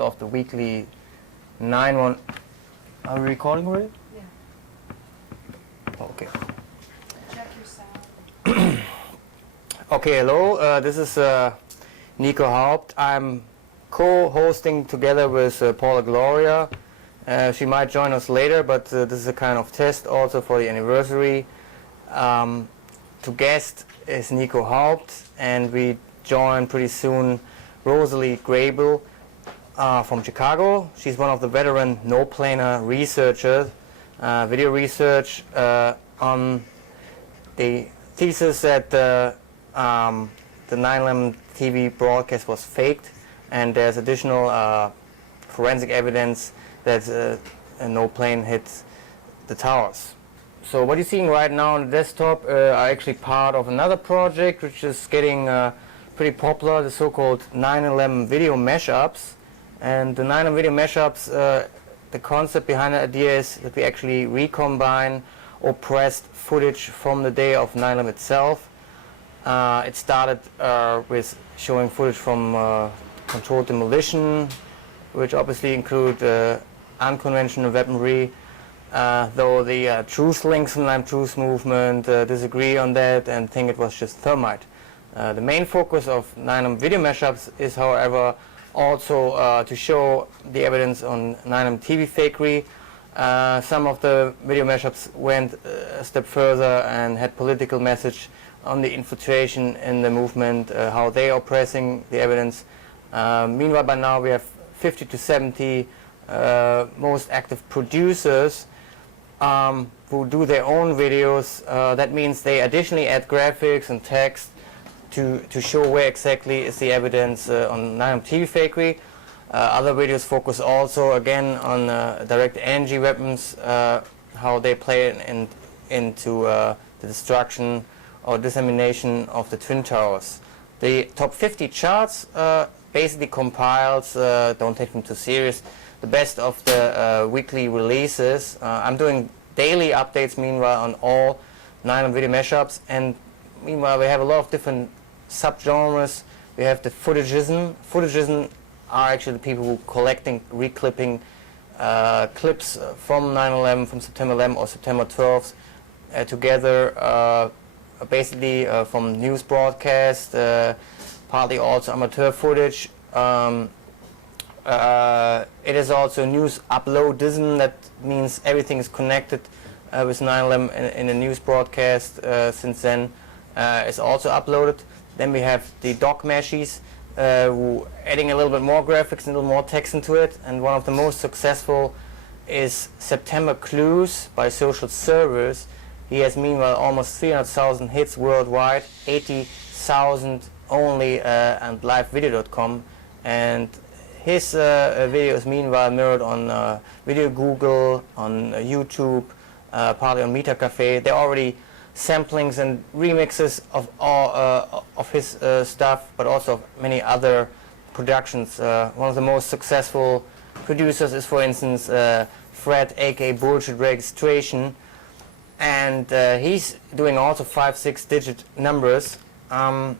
of the weekly 9-1. Are we recording already? Yeah. Okay. Check your sound. Okay, hello. This is Nico Haupt. I'm co-hosting together with Paula Gloria. She might join us later, but this is a kind of test also for the anniversary. To guest is Nico Haupt, and we join pretty soon Rosalie from Chicago. She's one of the veteran no-planer researchers, video research on the thesis that the 9/11 TV broadcast was faked, and there's additional forensic evidence that a no plane hit the towers. So what you're seeing right now on the desktop are actually part of another project which is getting pretty popular, the so-called 9/11 video mashups. And the 9/11 video mashups, the concept behind the idea is that we actually recombine oppressed footage from the day of 9/11 itself. It started with showing footage from controlled demolition, which obviously include unconventional weaponry, though the truth links from the Truth movement disagree on that and think it was just thermite. The main focus of 9/11 video mashups is, however, also to show the evidence on 9/11 TV fakery. Some of the video mashups went a step further and had political message on the infiltration in the movement, how they are pressing the evidence. Meanwhile, by now we have 50 to 70 most active producers who do their own videos. That means they additionally add graphics and text to show where exactly is the evidence on 9/11 TV fakery. Other videos focus also again on direct energy weapons, how they play into the destruction or dissemination of the Twin Towers. The top 50 charts basically compiles, don't take them too serious, the best of the weekly releases. I'm doing daily updates meanwhile on all 9/11 video mashups, and meanwhile we have a lot of different subgenres. We have the footagism. Footagism are actually the people who collecting, reclipping clips from 9/11, from September 11 or September 12th together, basically from news broadcast, partly also amateur footage. It is also news uploadism. That means everything is connected with 9/11 in a news broadcast since then is also uploaded. Then we have the doc meshies, who adding a little bit more graphics and a little more text into it. And one of the most successful is September Clues by Social Servers. He has meanwhile almost 300,000 hits worldwide, 80,000 only on livevideo.com. And his video is meanwhile mirrored on Video Google, on YouTube, partly on Meta Cafe. They're already samplings and remixes of all of his stuff, but also of many other productions. One of the most successful producers is, for instance, Fred, aka Bullshit Registration, and he's doing also 5-6 digit numbers. And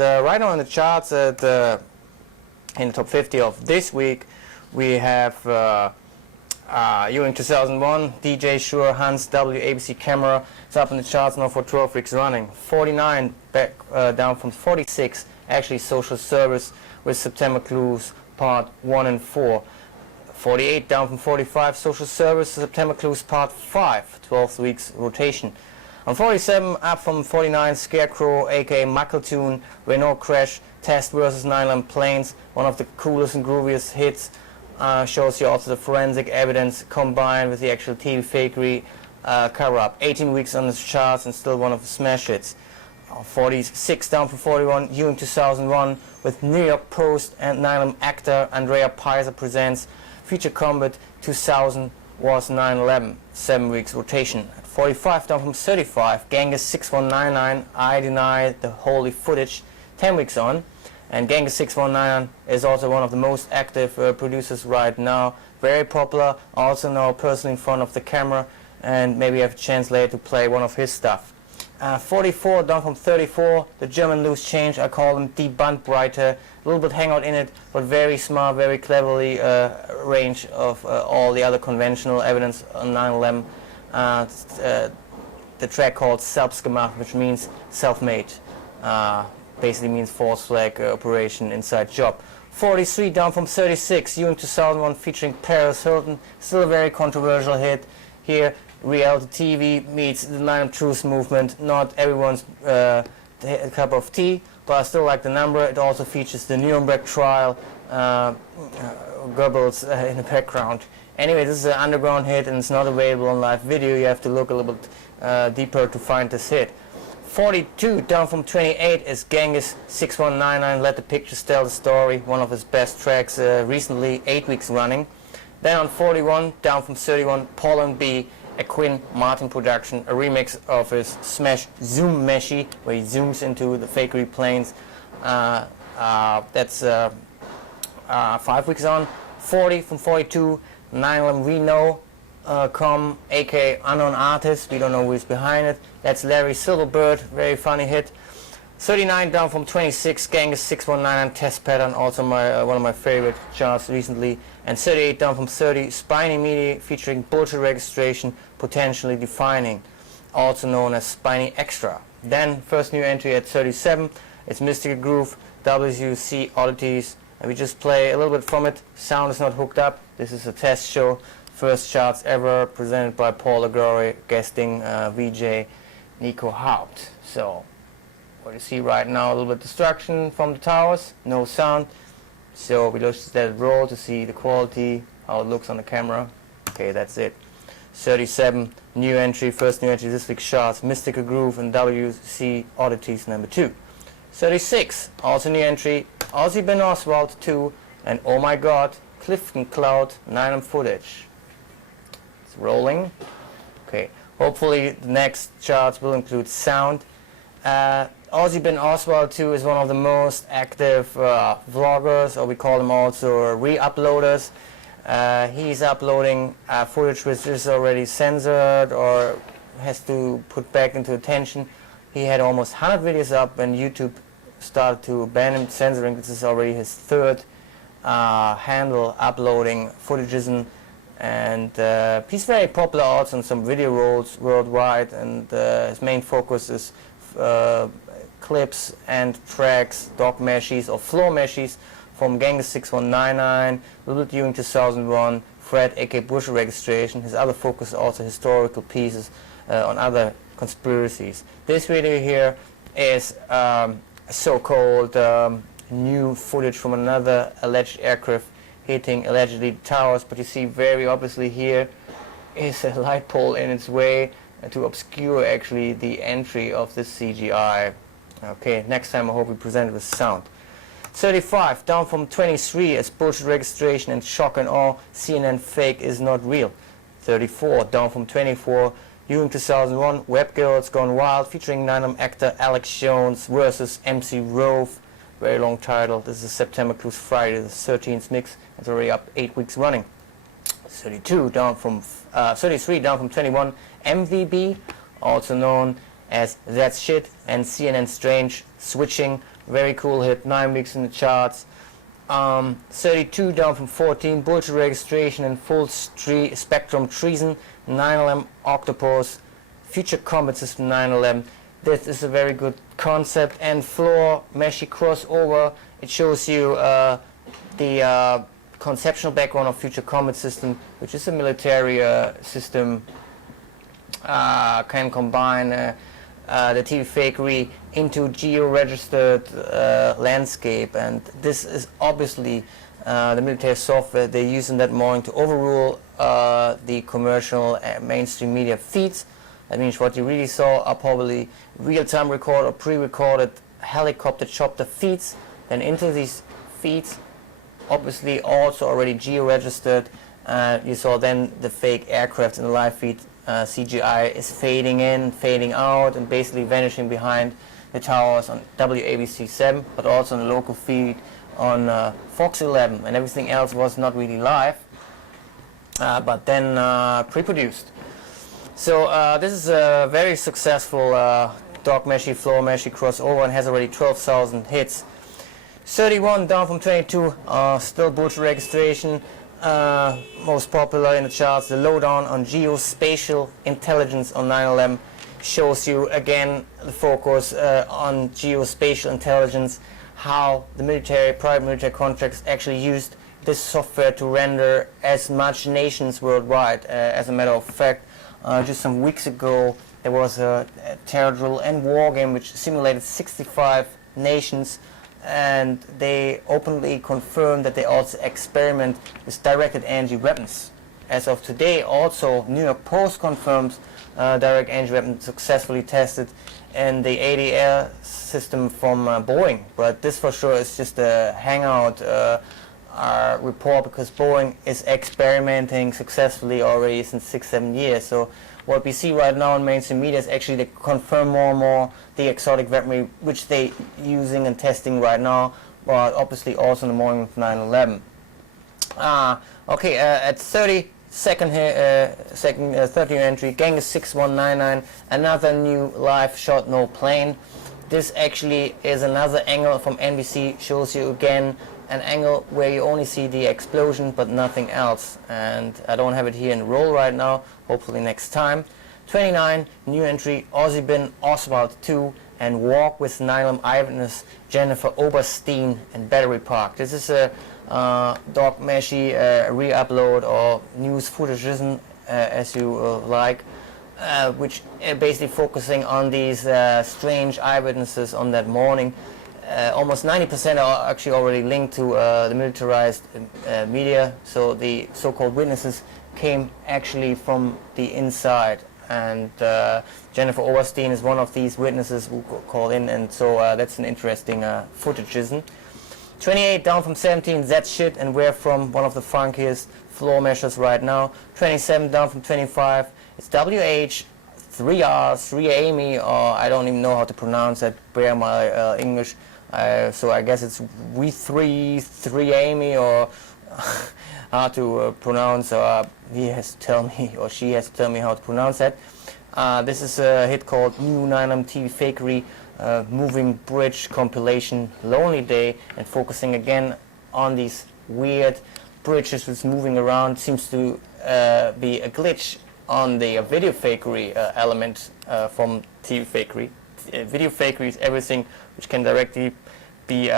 right now in the charts, in the top 50 of this week, we have Ewing 2001, DJ Shure, Hans W, ABC Camera. It's up in the charts now for 12 weeks running. 49 back down from 46, actually Social Service with September Clues Part 1 and 4. 48 down from 45, Social Service, September Clues Part 5, 12 weeks rotation. On 47, up from 49, Scarecrow, aka Muckeltune, Renault Crash, Test vs 9/11 Planes, one of the coolest and grooviest hits. Shows you also the forensic evidence combined with the actual TV fakery cover-up. 18 weeks on the charts and still one of the smash hits. 46 down from 41, Ewing 2001 with New York Post and 9/11 actor Andrea Peiser presents Future Combat 2000 was 9/11, 7 weeks rotation. At 45 down from 35, Genghis 6199, I Deny the Holy Footage, 10 weeks on. And Genghis 6199 is also one of the most active producers right now. Very popular, also now personally in front of the camera, and maybe have a chance later to play one of his stuff. 44 down from 34, the German loose change, I call them die Bandbreite, a little bit hangout in it, but very smart, very cleverly range of all the other conventional evidence on 9/11. The track called Selbstgemacht, which means self-made, basically means false flag operation inside job. 43 down from 36, June 2001 featuring Paris Hilton, still a very controversial hit here. Reality TV meets the 9/11 Truth movement, not everyone's cup of tea, but I still like the number. It also features the Nuremberg trial, Goebbels in the background. Anyway, this is an underground hit and it's not available on live video. You have to look a little bit deeper to find this hit. 42 down from 28 is Genghis 6199, Let the Pictures Tell the Story, one of his best tracks recently, 8 weeks running. Then on 41 down from 31, Paul and B, a Quinn Martin production, a remix of his smash Zoom Meshi, where he zooms into the fakery planes. That's 5 weeks on. 40 from 42, 9/11 We Know, aka Unknown Artist, we don't know who is behind it. That's Larry Silverbird, very funny hit. 39 down from 26, Genghis 619 Test Pattern, also one of my favorite charts recently. And 38 down from 30, Spiny Media featuring Bullshit Registration, Potentially Defining, also known as Spiny Extra. Then first new entry at 37, it's Mystical Groove, WC Oddities, and we just play a little bit from it. Sound is not hooked up, this is a test show. First charts ever presented by Paul Glory, guesting VJ Nico Haupt. So what you see right now, a little bit destruction from the towers, no sound. So we just let it roll to see the quality, how it looks on the camera. Okay, that's it. 37, new entry, first new entry this week's charts, Mystical Groove and WC Oddities number 2. 36, also new entry, Ozzy Ben Oswald 2, and oh my god, Clifton Cloud 9 footage. It's rolling. Okay, hopefully the next charts will include sound. Ozzy Ben Oswald 2 is one of the most active vloggers, or we call them also re-uploaders. He's uploading footage which is already censored or has to put back into attention. He had almost 100 videos up when YouTube started to ban him, censoring. This is already his third handle uploading footages, and he's very popular also on some video rolls worldwide, and his main focus is clips and tracks, dog meshes or floor meshes from Genghis 6199, Little during 2001, Fred aka Bush Registration. His other focus is also historical pieces on other conspiracies. This video here is so-called new footage from another alleged aircraft hitting allegedly towers, but you see very obviously here is a light pole in its way to obscure actually the entry of this CGI. Okay, next time I hope we present it with sound. 35, down from 23 as Bullshit Registration and Shock and Awe, CNN Fake is Not Real. 34, down from 24, June 2001, Web Girls Gone Wild featuring 9/11 actor Alex Jones versus MC Rove. Very long title. This is September Clues Friday, the 13th mix. It's already up 8 weeks running. 33 down from 21, MVB, also known as That's Shit, and CNN Strange Switching. Very cool hit, 9 weeks in the charts. 32 down from 14, Bullshit Registration and Full Spectrum Treason, 9/11 Octopus, Future Combat System 9/11. This is a very good concept and floor meshy crossover. It shows you the conceptual background of Future Combat System, which is a military system, can combine the TV fakery into geo-registered landscape, and this is obviously the military software they use in that morning to overrule the commercial mainstream media feeds. That means what you really saw are probably real-time recorded or pre-recorded helicopter chopper feeds. Then into these feeds, obviously also already geo-registered, you saw then the fake aircraft in the live feed. CGI is fading in, fading out, and basically vanishing behind the towers on WABC 7, but also on the local feed on Fox 11, and everything else was not really live, but then pre-produced. So this is a very successful dog meshy, floor meshy crossover, and has already 12,000 hits. 31 down from 22, still bullshit registration. Most popular in the charts. The lowdown on geospatial intelligence on 9/11 shows you again the focus on geospatial intelligence, how the military, private military contracts actually used this software to render as much nations worldwide. As a matter of fact, just some weeks ago there was a terror drill and war game which simulated 65 nations, and they openly confirmed that they also experiment with directed energy weapons. As of today, also New York Post confirms direct energy weapons successfully tested in the ADR system from Boeing. But this for sure is just a hangout report, because Boeing is experimenting successfully already since 6-7 years. So what we see right now in mainstream media is actually they confirm more and more the exotic weaponry which they using and testing right now, but obviously also in the morning of 9/11. Okay, at 32nd here, 30th entry, Genghis 6199, another new live shot, no plane. This actually is another angle from NBC, shows you again an angle where you only see the explosion but nothing else, and I don't have it here in roll right now, hopefully next time. 29, new entry, Aussie Bin Oswald 2 and Walk with 9/11 Eyewitness Jennifer Oberstein and Battery Park. This is a dog meshy re-upload or news footage, as you like, which basically focusing on these strange eyewitnesses on that morning. Almost 90% are actually already linked to the militarized media, so the so-called witnesses came actually from the inside, and Jennifer Oberstein is one of these witnesses who called in, and so that's an interesting footage, isn't it? 28 down from 17, That's Shit and Where From, one of the funkiest floor measures right now. 27 down from 25, it's WH, 3 R's, 3 Amy, or I don't even know how to pronounce that, bear my English. So I guess it's we 3 Amy, or how to pronounce, he has to tell me, or she has to tell me how to pronounce that. This is a hit called New 9/11 TV Fakery, Moving Bridge compilation, Lonely Day, and focusing again on these weird bridges which moving around. Seems to be a glitch on the video fakery element from TV Fakery. Video fakery is everything which can directly be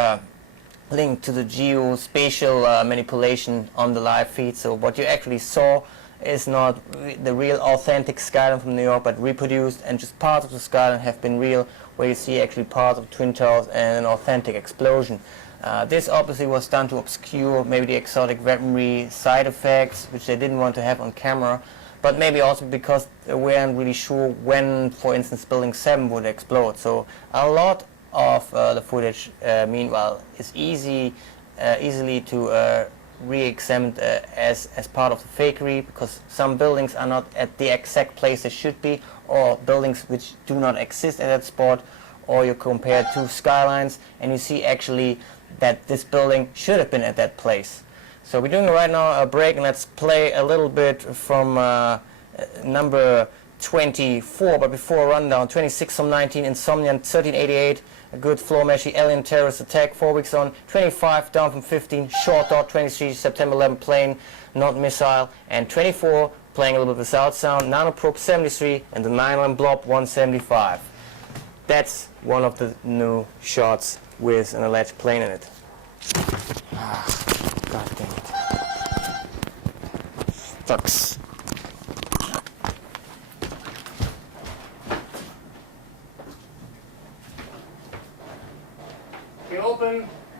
linked to the geospatial manipulation on the live feed. So what you actually saw is not the real authentic skyline from New York, but reproduced, and just parts of the skyline have been real, where you see actually parts of Twin Towers and an authentic explosion. This obviously was done to obscure maybe the exotic weaponry side effects, which they didn't want to have on camera, but maybe also because they weren't really sure when, for instance, Building 7 would explode. So a lot of the footage, meanwhile, is easily to re-examined as part of the fakery, because some buildings are not at the exact place they should be, or buildings which do not exist at that spot, or you compare two skylines and you see actually that this building should have been at that place. So we're doing right now a break, and let's play a little bit from number 24, but before a rundown. 26 from 19, Insomnia, 1388, a good floor meshy, Alien Terrorist Attack, 4 weeks on. 25 down from 15, Short Dot, 23, September 11 plane, not missile, and 24 playing a little bit without sound, Nanoprobe 73, and the 9/11 Blob 175. That's one of the new shots with an alleged plane in it. God dang it. Sucks.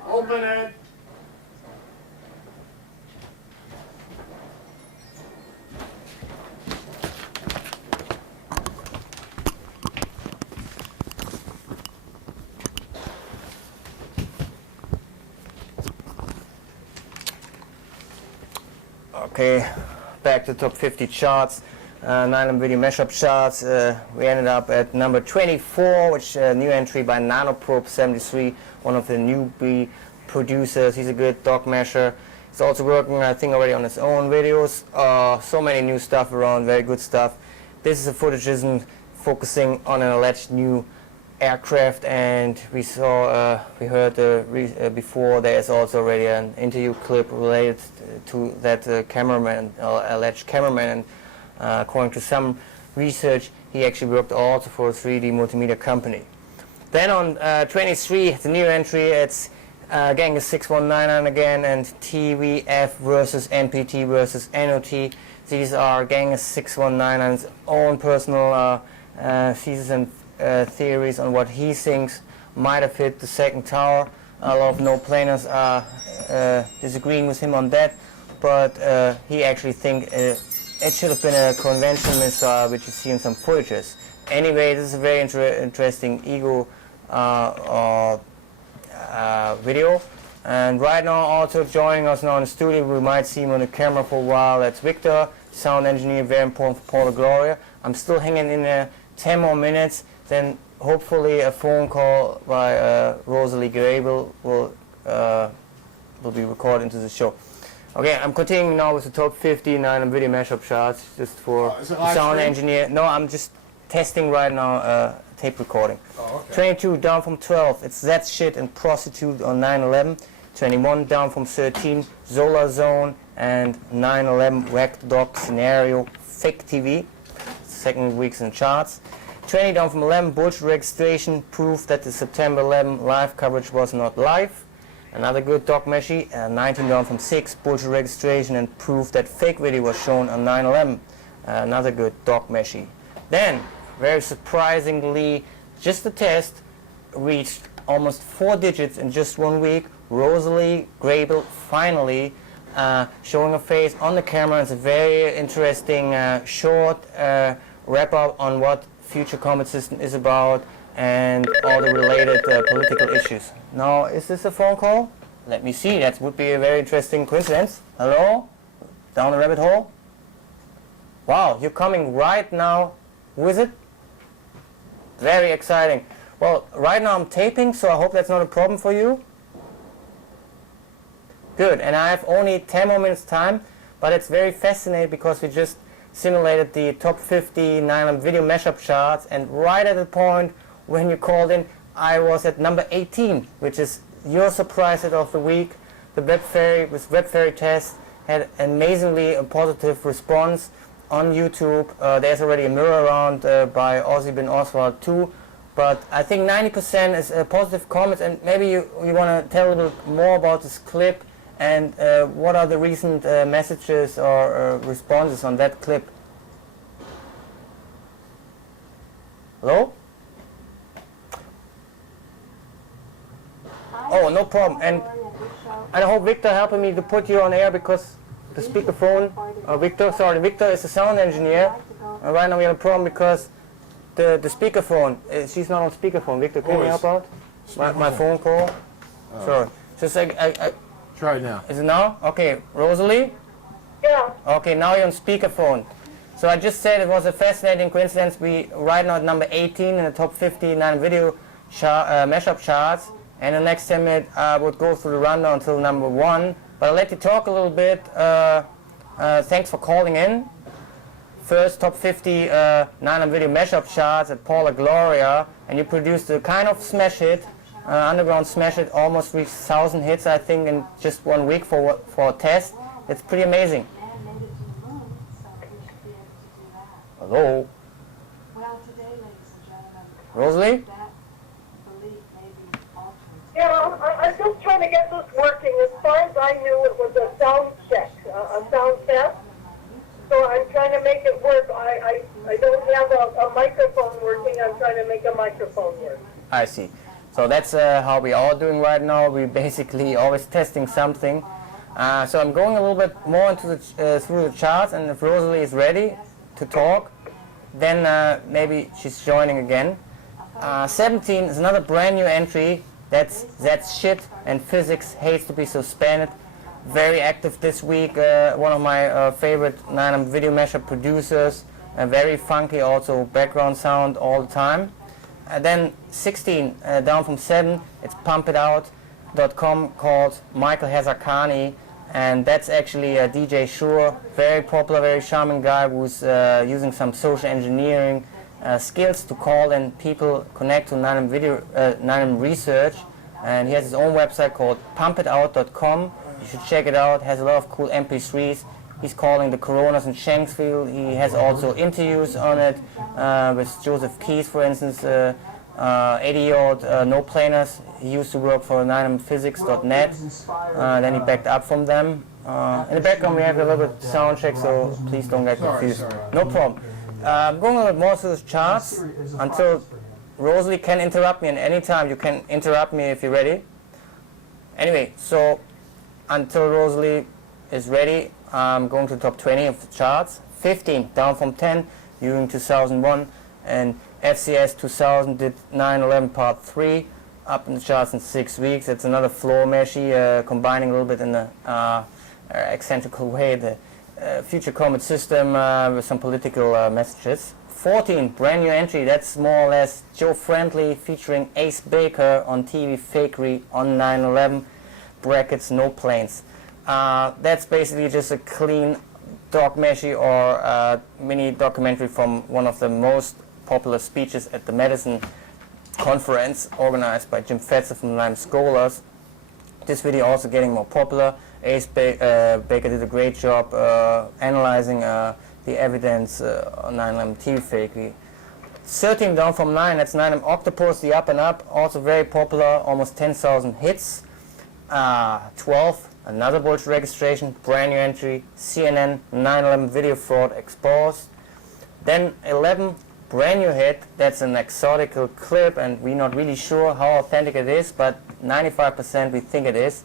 Open it. Okay, back to top 50 charts. 9/11 video mashup charts. We ended up at number 24, which new entry by Nanoprobe 73, one of the newbie producers. He's a good dog masher. He's also working, I think, already on his own videos. So many new stuff around, very good stuff. This is a footage isn't focusing on an alleged new aircraft, and we heard before there's also already an interview clip related to that cameraman, alleged cameraman, and according to some research, he actually worked also for a 3D multimedia company. Then on 23, the new entry, it's Genghis 6199 again, and TVF versus NPT versus NOT. These are Genghis 6199's own personal thesis and theories on what he thinks might have hit the second tower. A lot of no-planers are disagreeing with him on that, but he actually thinks it should have been a conventional missile, which you see in some footages. Anyway, this is a very interesting ego video. And right now, also joining us now in the studio, we might see him on the camera for a while. That's Victor, sound engineer, very important for Paula Gloria. I'm still hanging in there 10 more minutes, then hopefully a phone call by Rosalie Grable will be recorded into the show. Okay, I'm continuing now with the top 50 video mashup shots, just for the sound engineer. No, I'm just testing right now tape recording. Oh, okay. 22 down from 12, it's That Shit and Prostitute on 9/11. 21 down from 13, Zola Zone and 9/11 Whacked Dog Scenario, Fake TV, second weeks in charts. 20 down from 11, Bullshit Registration, proof that the September 11 live coverage was not live. Another good Doc Meshy. 19 down from 6, Bullshit Registration and proof that fake video was shown on 9/11. Another good Doc Meshy. Then, very surprisingly, just the test reached almost 4 digits in just 1 week. Rosalie Grable finally showing her face on the camera. It's a very interesting short wrap-up on what Future Combat System is about and all the related political issues. Now, is this a phone call? Let me see. That would be a very interesting coincidence. Hello? Down the rabbit hole? Wow, you're coming right now. Who is it? Very exciting. Well, right now I'm taping, so I hope that's not a problem for you. Good, and I have only 10 more minutes time, but it's very fascinating because we just simulated the top 50 9/11 video mashup charts, and right at the point when you called in, I was at number 18, which is your surprise hit of the week. The Web Fairy test had amazingly a positive response on YouTube. There's already a mirror around by Ozzy bin Oswald too, but I think 90% is positive comments, and maybe you want to tell a little bit more about this clip and what are the recent messages or responses on that clip. Hello? Oh, no problem. And I hope Victor helping me to put you on air because the speakerphone, Victor is the sound engineer. And right now we have a problem because the speakerphone, she's not on speakerphone. Victor, can you help out? My phone call? Sorry. Just try it now. Is it now? Okay, Rosalie? Yeah. Okay, now you're on speakerphone. So I just said it was a fascinating coincidence. We right now at number 18 in the top 50 video mashup charts. And the next 10 minutes I would go through the rundown until number 1. But I'll let you talk a little bit. Thanks for calling in. First top 50 video mashup charts at Paula Gloria. And you produced a kind of smash hit. Underground smash hit, almost reached 1,000 hits I think in just 1 week for a test. It's pretty amazing. Hello? Well, today, ladies and gentlemen, Rosalie? that belief may be altered. Yeah, I'm just trying to get this working. As far as I knew, it was a sound check, a sound test. So I'm trying to make it work. I don't have a microphone working. I'm trying to make a microphone work. I see. So that's how we are doing right now. We're basically always testing something. So I'm going a little bit more into through the charts, and if Rosalie is ready to talk, then maybe she's joining again. 17 is another brand new entry. That's Shit and Physics Hates to Be Suspended. Very active this week. One of my favorite video mashup producers. Very funky, also background sound all the time. Then 16 down from 7. It's pumpitout.com called Michael Hazarkani. And that's actually DJ Shure, very popular, very charming guy who's using some social engineering skills to call and people connect to 9/11 research. And he has his own website called pumpitout.com. You should check it out. It has a lot of cool MP3s. He's calling the coronas in Shanksville. He has also interviews on it with Joseph Keyes, for instance, 80-year-old no-planers. He used to work for 9physics.net. Then he backed up from them. In the background we have a little bit sound check, so please don't get confused. No problem. I'm going a little bit more through the charts until Rosalie can interrupt me, and anytime you can interrupt me if you're ready. Anyway, so until Rosalie is ready, I'm going to the top 20 of the charts. 15 down from 10 during 2001, and FCS 2000 did 9/11 Part 3 up in the charts in 6 weeks. It's another floor meshy, combining a little bit in a eccentrical way the future comet system with some political messages. 14, brand new entry, that's more or less Joe Friendly featuring Ace Baker on TV Fakery on 9/11, brackets, no planes. That's basically just a clean doc meshy or mini documentary from one of the most popular speeches at the Madison conference organized by Jim Fetzer from Lime Scholars. This video also getting more popular. Ace Baker did a great job analyzing the evidence on 9/11 TV fakery. 13 down from 9, that's 9/11 Octopus, the Up and Up, also very popular, almost 10,000 hits. 12, another bullshit registration, brand new entry, CNN, 9/11 video fraud exposed. Then 11, brand new hit, that's an exotical clip, and we're not really sure how authentic it is, but 95% we think it is.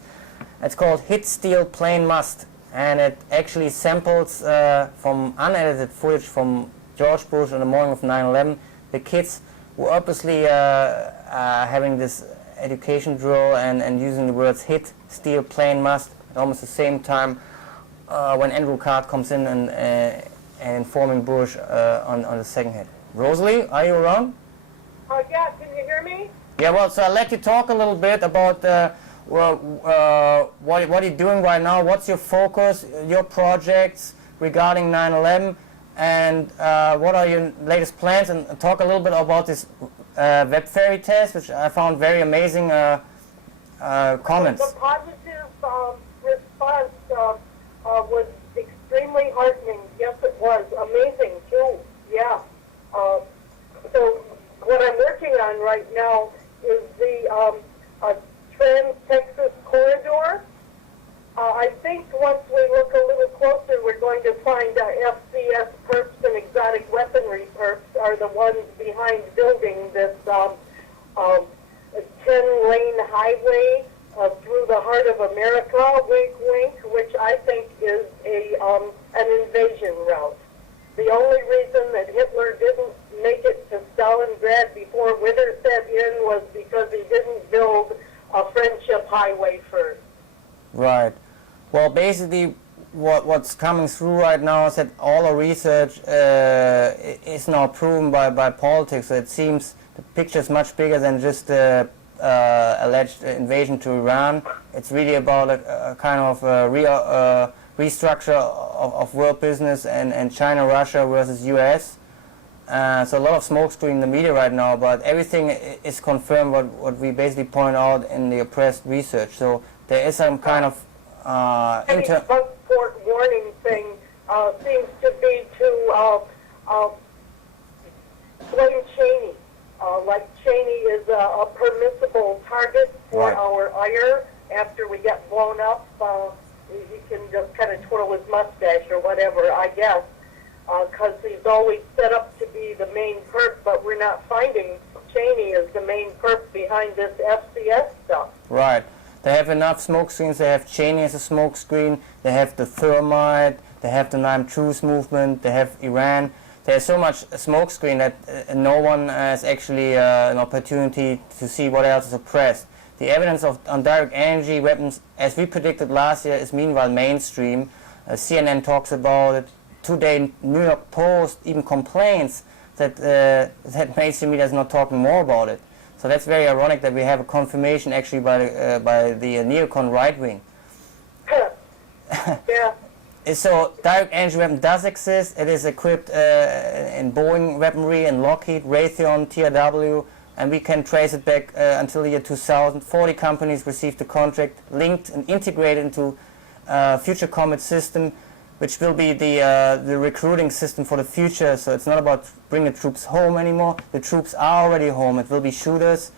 It's called Hit Steal Plane Must, and it actually samples from unedited footage from George Bush on the morning of 9/11. The kids were obviously having this education drill and using the words hit, steal, plane must at almost the same time when Andrew Card comes in and informing Bush on the second hit. Rosalie, are you around? Yeah, can you hear me? Yeah, well, so I'll let you talk a little bit about what you're doing right now. What's your focus, your projects regarding 9/11, and what are your latest plans? And talk a little bit about this web fairy test, which I found very amazing comments. The positive response was extremely heartening. Yes, it was. Amazing, too. Yeah. So what I'm working on right now is the Trans-Texas Corridor. I think once we look a little closer, we're going to find FCS perps and exotic weaponry perps are the ones behind building this 10-lane highway through the heart of America, wink, wink, which I think is an invasion route. The only reason that Hitler didn't make it to Stalingrad before winter set in was because he didn't build a friendship highway first. Right. Well, basically, what's coming through right now is that all the research is now proven by politics. So it seems the picture is much bigger than just the alleged invasion to Iran. It's really about a kind of restructure of world business and China, Russia versus US. So a lot of smokescreen in the media right now, but everything is confirmed what we basically point out in the oppressed research. So there is some kind of Buckport warning thing seems to be to blame Cheney. Like Cheney is a permissible target for Right. our ire after we get blown up. He can just kind of twirl his mustache or whatever, I guess, because he's always set up to be the main perp, but we're not finding Cheney as the main perp behind this FCS stuff. Right. They have enough smoke screens. They have Cheney as a smoke screen. They have the thermite. They have the 9 Truth movement. They have Iran. There's so much smoke screen that no one has actually an opportunity to see what else is oppressed. The evidence on direct energy weapons, as we predicted last year, is meanwhile mainstream. CNN talks about it. Today, New York Post even complains that that mainstream media is not talking more about it. So that's very ironic that we have a confirmation actually by the neocon right wing. Yeah. So direct energy weapon does exist. It is equipped in Boeing weaponry and Lockheed, Raytheon, TRW, and we can trace it back until the year 2000. 40 companies received the contract, linked and integrated into Future Combat System, which will be the recruiting system for the future. So it's not about bringing troops home anymore. The troops are already home. It will be shooters,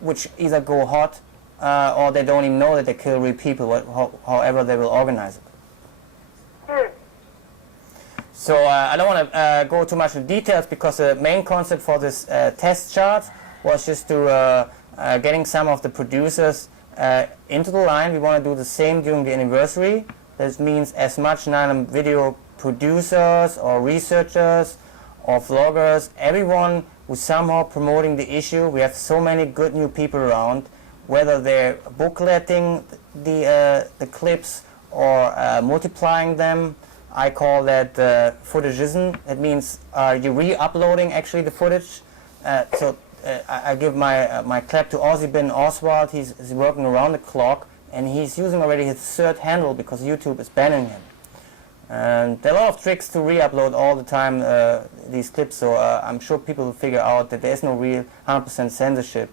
which either go hot or they don't even know that they kill real people, however they will organize it. So I don't want to go too much into details because the main concept for this test chart was just to getting some of the producers into the line. We want to do the same during the anniversary. This means as much video producers or researchers or vloggers, everyone who's somehow promoting the issue. We have so many good new people around, whether they're bookletting the clips or multiplying them. I call that footageism. It means you're re-uploading actually the footage. I give my clap to Ozzy Ben Oswald. He's working around the clock, and he's using already his third handle because YouTube is banning him. And there are a lot of tricks to re-upload all the time these clips, so I'm sure people will figure out that there's no real 100% censorship.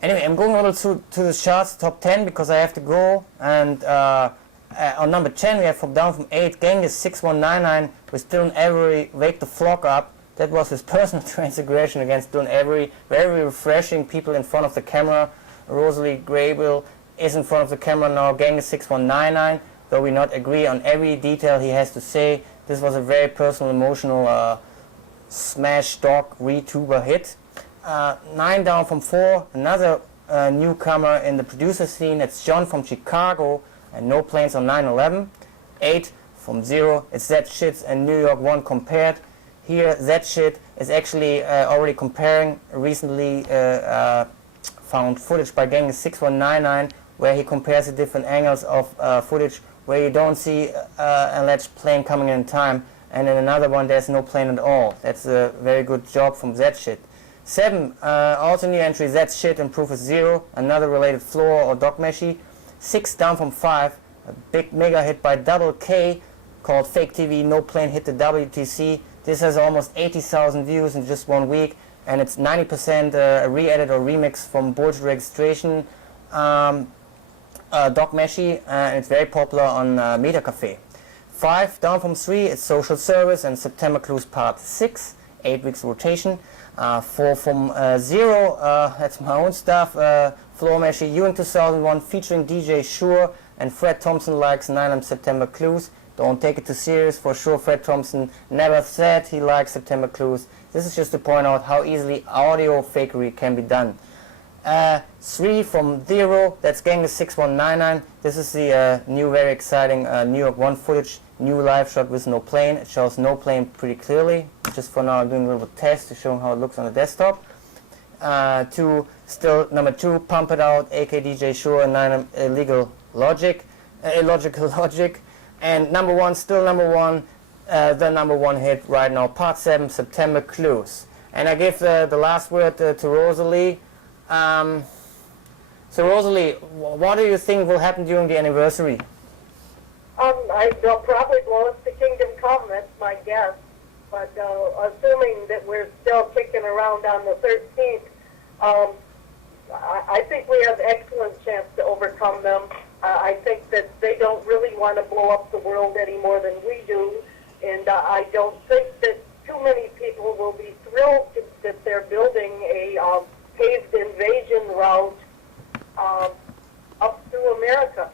Anyway, I'm going a little to the charts, top 10, because I have to go. And on number 10, we have down from 8, Genghis 6199 with Dylan Avery, Wake the Flock Up. That was his personal transgression against Dylan Avery. Very refreshing, people in front of the camera. Rosalie Graybill is in front of the camera now. Genghis 6199, though we not agree on every detail he has to say. This was a very personal, emotional smash dog retuber hit. 9 down from 4, another newcomer in the producer scene. It's John from Chicago and No Planes on 9/11. 8 from 0, it's That Shit and New York 1 compared. Here, That Shit is actually already comparing recently found footage by Genghis 6199 where he compares the different angles of footage where you don't see an alleged plane coming in time, and in another one there's no plane at all. That's a very good job from That Shit. 7, also new entry, That Shit and Proof is 0, another related floor or dog meshy. 6 down from 5, a big mega hit by Double K called Fake TV, No Plane Hit the WTC. This has almost 80,000 views in just 1 week, and it's 90% a re-edit or remix from Bullshit Registration Dog Meshy, and it's very popular on Meta Cafe. 5 down from 3, it's Social Service and September Clues Part 6, 8 weeks rotation. 4 from 0, that's my own stuff, Floor Meshy, Ewing 2001 featuring DJ Shure, and Fred Thompson likes 9 September Clues. Don't take it too serious, for sure Fred Thompson never said he likes September Clues. This is just to point out how easily audio fakery can be done. 3 from 0, that's Genghis 6199. This is the new very exciting New York 1 footage, new live shot with no plane. It shows no plane pretty clearly. Just for now I'm doing a little test to show how it looks on the desktop. 2, still number 2, Pump It Out, AK DJ Shure, and 9 Illogical Logic. And number 1, still number 1, the number 1 hit right now, Part 7, September Clues. And I give the last word to Rosalie. So Rosalie, what do you think will happen during the anniversary? They'll probably blow us to Kingdom Come, that's my guess. But assuming that we're still kicking around on the 13th, I think we have excellent chance to overcome them. I think that they don't really want to blow up the world any more than we do, and I don't think that too many people will be thrilled that they're building a paved invasion route up through America.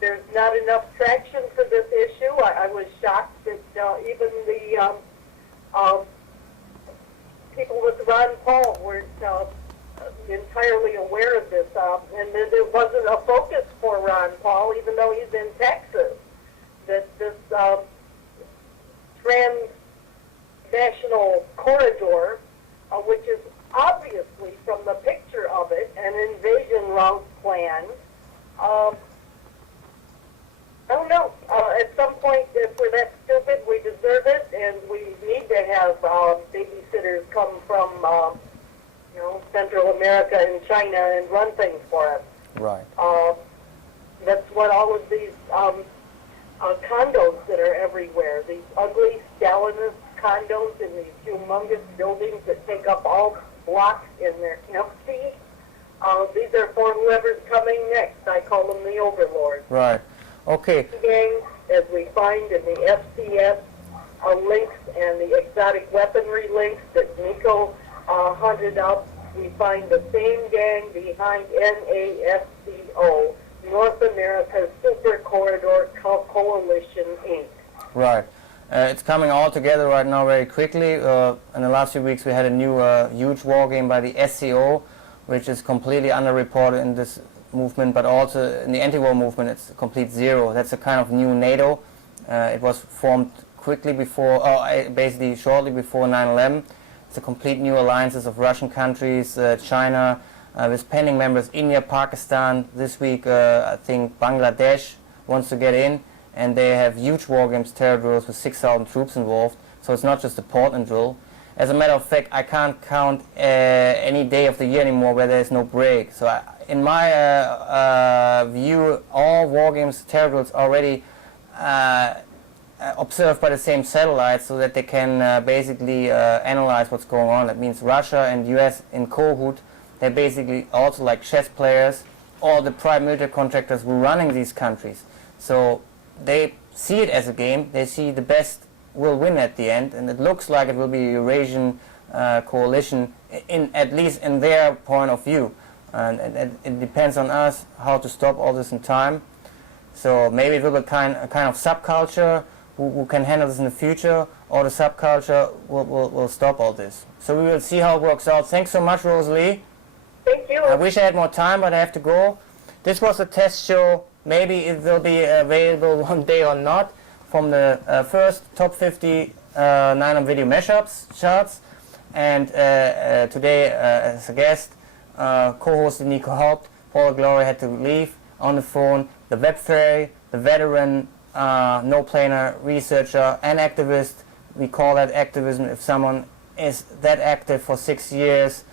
There's not enough traction for this issue. I was shocked that even the people with Ron Paul weren't entirely aware of this, and there wasn't a focus for Ron Paul, even though he's in Texas, that this transnational corridor, which is obviously from the picture of it, an invasion route plan. I don't know. At some point, if we're that stupid, we deserve it, and we need to have babysitters come from, Central America and China and run things for us. Right. That's what all of these condos that are everywhere, these ugly Stalinist condos in these humongous buildings that take up all blocks in their empty. These are for whoever's coming next. I call them the overlords. Right. Okay. Gangs, as we find in the FCS links and the exotic weaponry links that Nico hunted up, we find the same gang behind NASCO, North America's Super Corridor Coalition, Inc. Right. It's coming all together right now very quickly. In the last few weeks we had a new huge war game by the SCO, which is completely underreported in this movement, but also in the anti-war movement it's a complete zero. That's a kind of new NATO. It was formed quickly before, basically shortly before 9/11. It's a complete new alliances of Russian countries, China, with pending members India, Pakistan. This week I think Bangladesh wants to get in, and they have huge war games, terror drills with 6,000 troops involved. So it's not just a Portland drill. As a matter of fact, I can't count any day of the year anymore where there's no break. So in my view, all war games, terror drills already observed by the same satellites, so that they can basically analyze what's going on. That means Russia and US in Cahoots, they're basically also like chess players, or the prime military contractors who are running these countries. So they see it as a game. They see the best will win at the end, and it looks like it will be a Eurasian coalition, at least in their point of view. And it depends on us how to stop all this in time. So maybe it will be a kind of subculture who can handle this in the future, or the subculture will stop all this. So we will see how it works out. Thanks so much, Rosalie. Thank you. I wish I had more time, but I have to go. This was a test show. Maybe it will be available one day or not, from the first top 50 9 video mashups charts. And today, as a guest, co-hosted Nico Haupt. Paul Glory had to leave. On the phone, the web fairy, the veteran, no-planer researcher and activist. We call that activism if someone is that active for 6 years,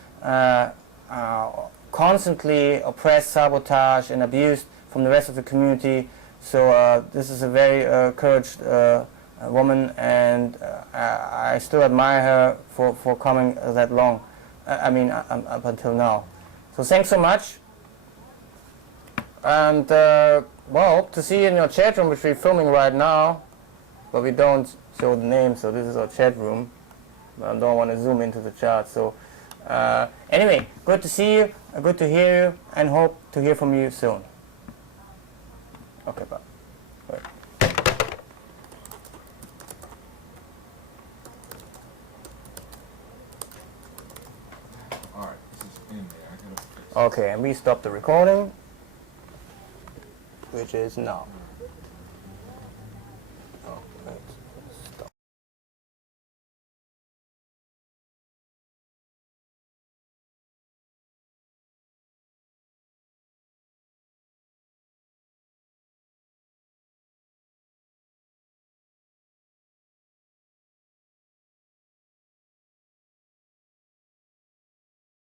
constantly oppressed, sabotaged, and abused from the rest of the community. So this is a very couraged woman, and I still admire her for coming that long. Up until now. So thanks so much, and hope to see you in your chat room, which we're filming right now, but we don't show the name, so this is our chat room. I don't want to zoom into the chart. So anyway, good to see you, good to hear you, and hope to hear from you soon. Okay, bye. Wait. Alright, this is in there. I gotta fix it. Okay, and we stop the recording, which is now.